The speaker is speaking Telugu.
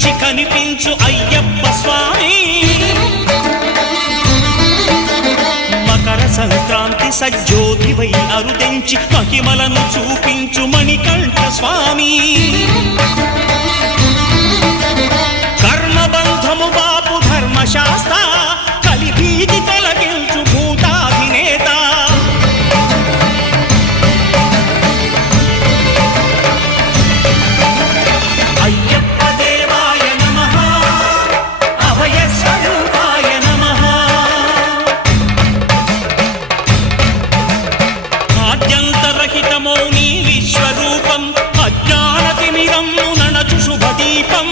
కనిపించి కనిపించు అయ్యప్ప స్వామి మకర సంక్రాంతి సజ్జోతివై అరుదెంచి మహిమలను చూపించు మణికంఠ స్వామి కర్మబంధము బాపు ధర్మశాస్త్ర కలిభీతి తొలగించు భూతాధినేత అయ్యప్ప దేవాయ నమః అభయ స్వరూపాయ నమః ఆద్యంతరహితమో నీ విశ్వరూపం అజ్ఞానతిమిరము నణచు శుభదీపం